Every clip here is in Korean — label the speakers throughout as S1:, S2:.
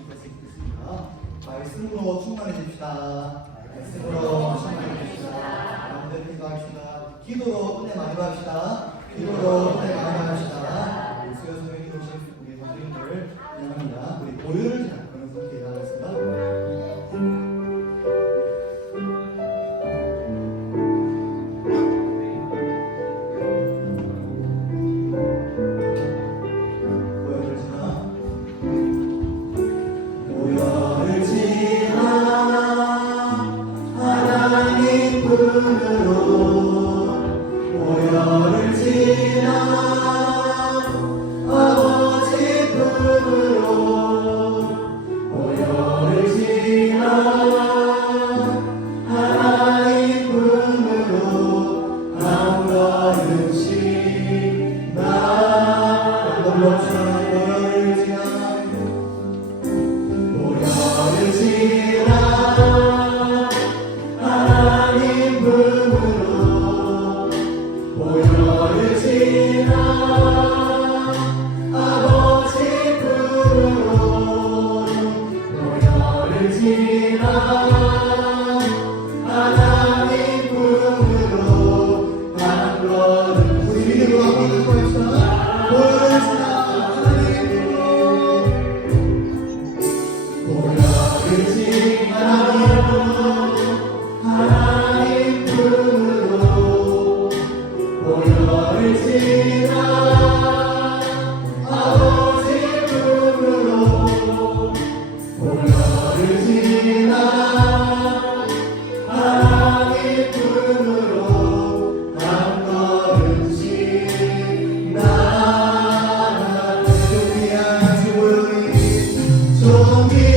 S1: 있겠습니다. 말씀으로 충만해집시다. 말씀으로 충만해집시다. 여러분들 기도합시다. 기도로 은혜 많이 받읍시다. 기도로 은혜 많이 받읍시다. 수요 소명이 오신 우리 선생님들 환영합니다. You're be.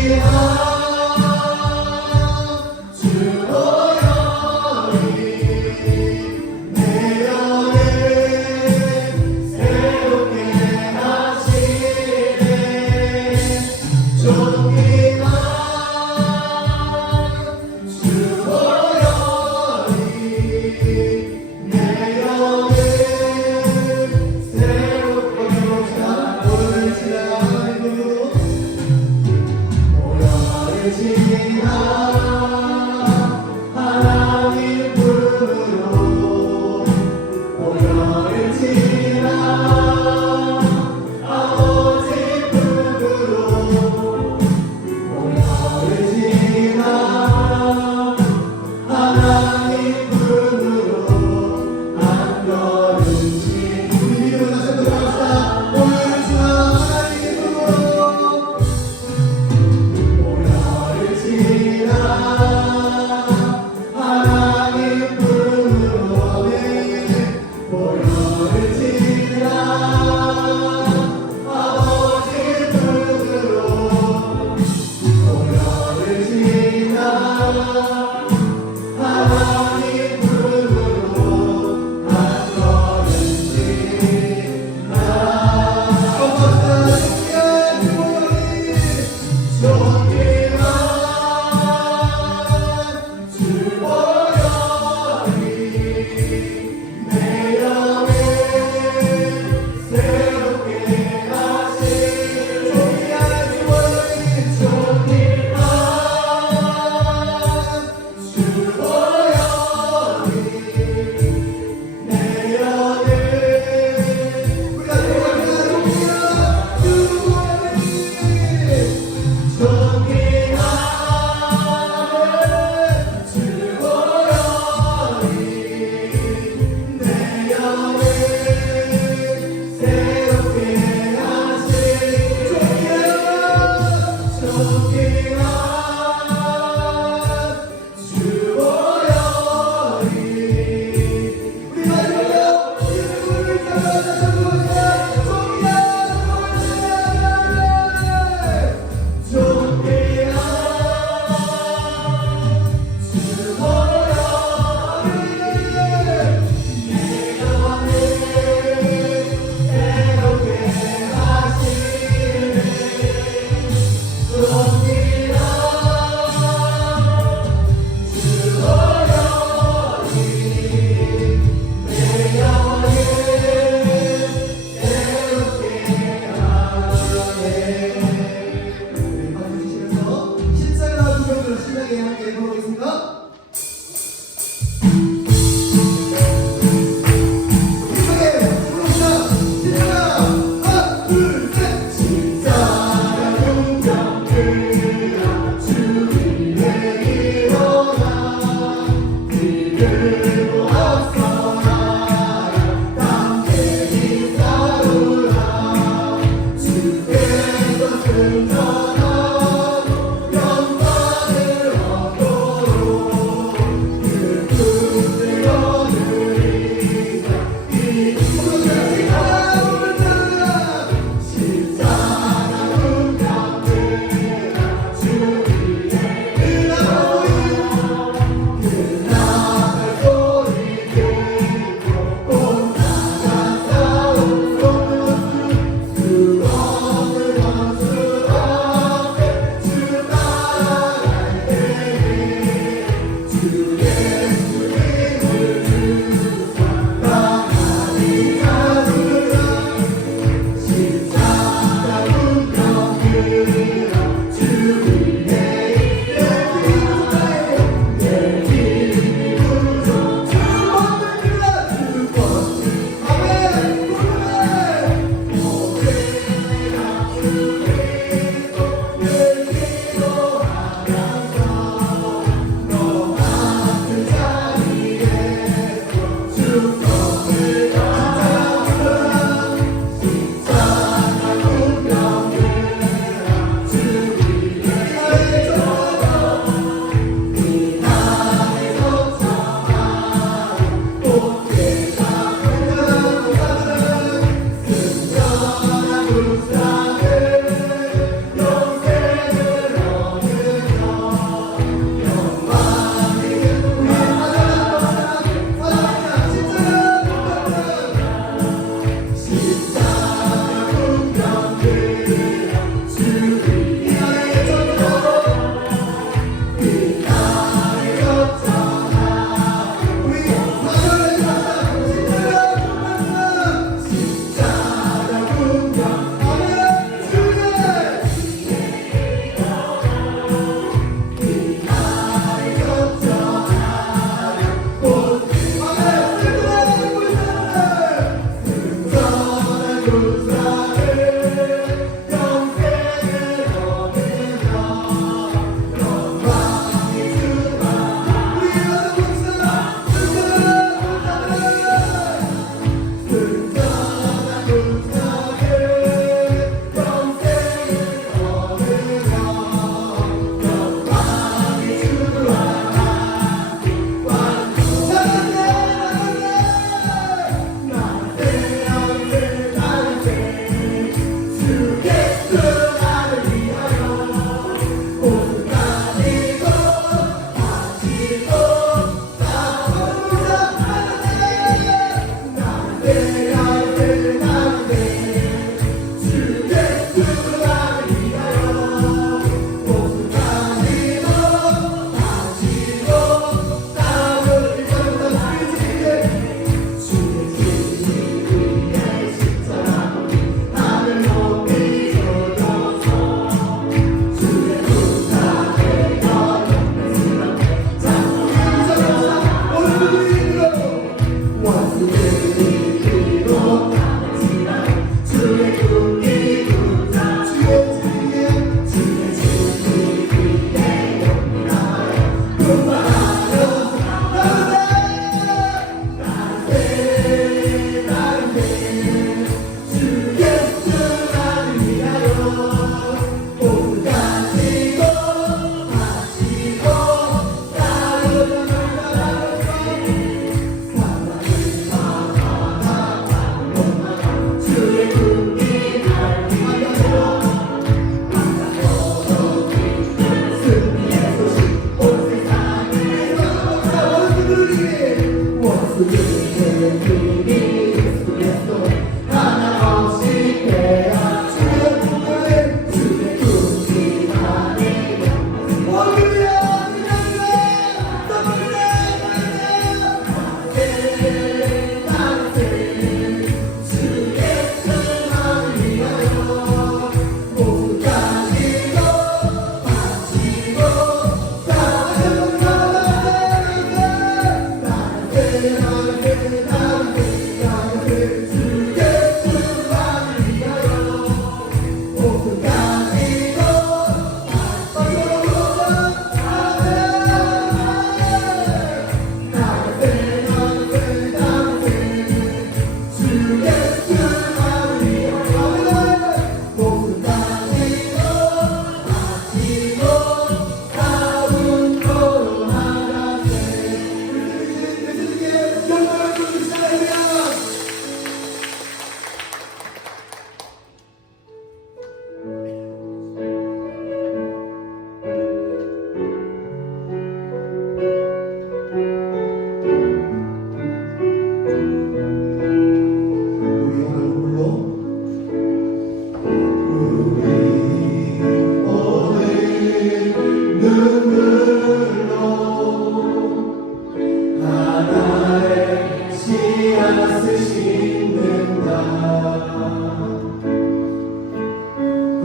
S1: ധ്യാനം ചെയ്യുന്ന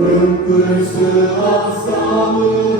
S1: 꿈꿀 수 없어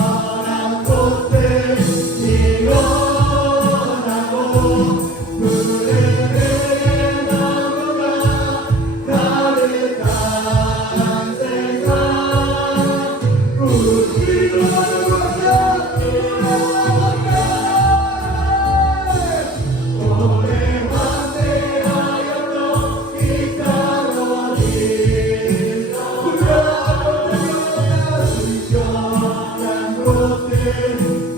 S1: poder.